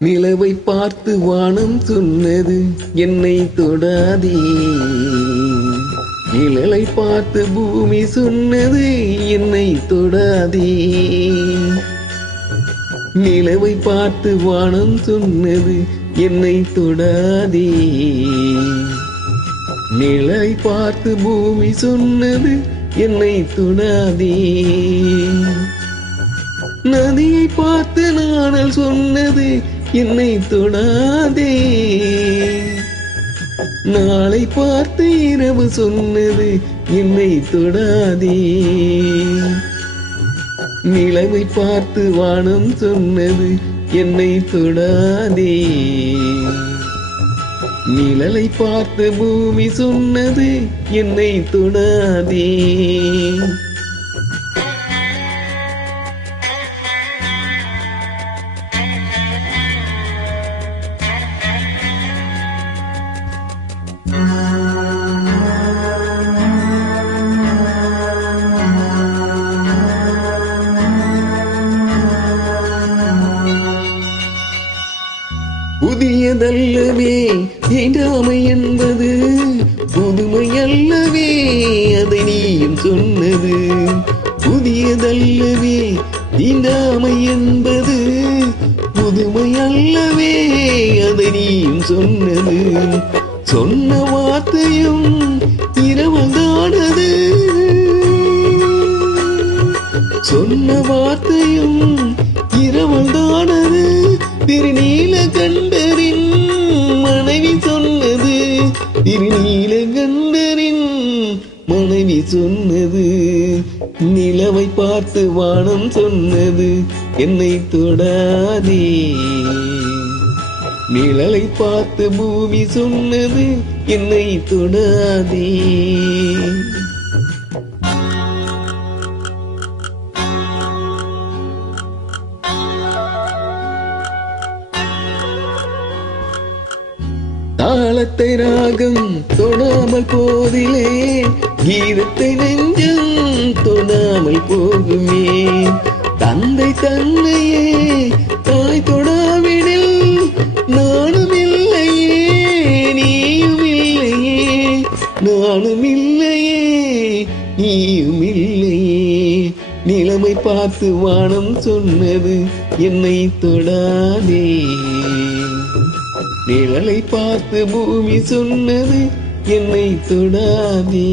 நிலவை பார்த்து வானம் சொன்னது என்னை தொடாதே. நிழலை பார்த்து பூமி சொன்னது என்னை தொடாதே. நிலவை பார்த்து வானம் சொன்னது என்னை தொடாதே. நிழலை பார்த்து பூமி சொன்னது என்னை தொடாதே. நதியை பார்த்து நாணல் சொன்னது என்னை தொடாதே. நாளை பார்த்து இரவு சொன்னது என்னை தொடாதே. நிலவை பார்த்து வானம் சொன்னது என்னை தொடாதே. நிழலை பார்த்து பூமி சொன்னது என்னை தொடாதே. புதியதல்லவே தீண்டாமை என்பது, புதுமை அல்லவே அதை நீயும் சொன்னது. புதியதல்லவே தீண்டாமை என்பது, புதுமை அல்லவே அதை நீயும் சொன்னது. சொன்ன வார்த்தையும் இரவல்தானது. சொன்ன வார்த்தையும் இரவல்தானது. திருநீல கண்டரின் மனைவி சொன்னது. திருநீல கண்டரின் மனைவி சொன்னது. நிலவை பார்த்து வானம் சொன்னது என்னை தொடாதே. நிழலை பார்த்து பூமி சொன்னது என்னை தொடாதே. தாளத்தை ராகம் தொடாமல் போதிலே, கீதத்தை நெஞ்சம் தொடாமல் போகுமே. தந்தை தன்னையே தாய் தொடாவிடில் நானும் இல்லையே, நீயும் இல்லையே. நானும் இல்லையே, நீயும் இல்லையே. நிலைமை பார்த்து வானம் சொன்னது என்னை தொடாதே. நிழலை பார்த்து பூமி சொன்னது என்னை தொடாதே.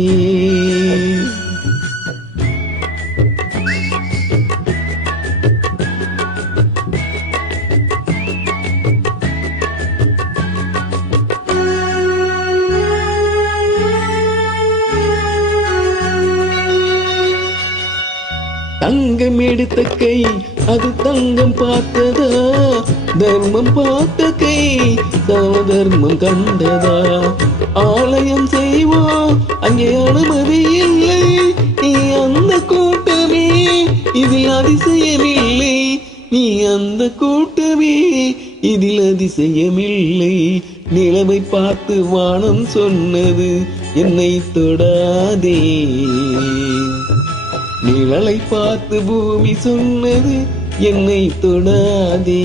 தங்கம் எடுத்த கை அது தங்கம் பார்த்ததா, தர்மம் பார்த்த கை தர்மம் கண்டதா. ஆலயம் செய்வோம் அங்கே அனுமதி இல்லை, நீ அந்த கூட்டமே இதில் அதிசயமில்லை. நீ அந்த கூட்டமே இதில் அதிசயமில்லை. நிலவை பார்த்து வானம் சொன்னது என்னை தொடாதே. நிழலை பார்த்து பூமி சொன்னது என்னை தொடாதே.